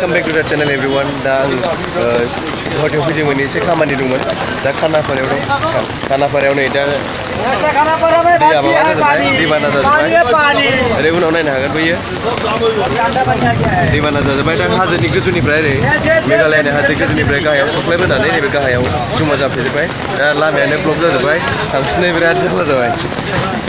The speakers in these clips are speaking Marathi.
welcome back to the channel everyone दा आं गुवाहाटीयाव फैदोंमोन एसे खामानि दंमोन दा खानापारायाव दं खानापारायाव नै दा दैया माबा जाजोब्बाय दैबाना जाजोब्बाय ओरै उनाव नायनो हागोन बैयो दैबाना जाजोब्बाय दा हाजोनि गोजौनिफ्राय ओरै मेघालयनि हाजो गोजौनिफ्राय गाहायाव सख्लायबोनानै नैबे गाहायाव जमा जाफैजोब्बाय दा लामायानो ब्लक जाजोब्बाय थांफिननो बिराद जारला जाबाय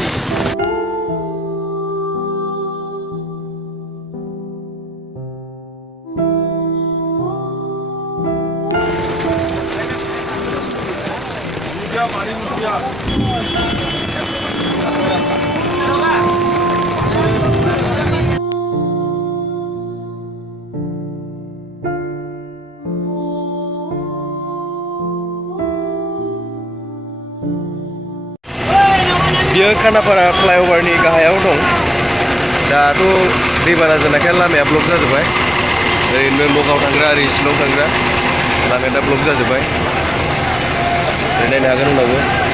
बियो खानापारा फ्लाइअभारनि गाहायाव दं दाथ' दैबाना जानायखाय लामाया ब्लक जाजोब्बाय ओरैनो नगाव थांग्रा ओरै शिलं थांग्रा लामाया दा ब्लक जाजोब्बाय नायनो हागोन उनावबो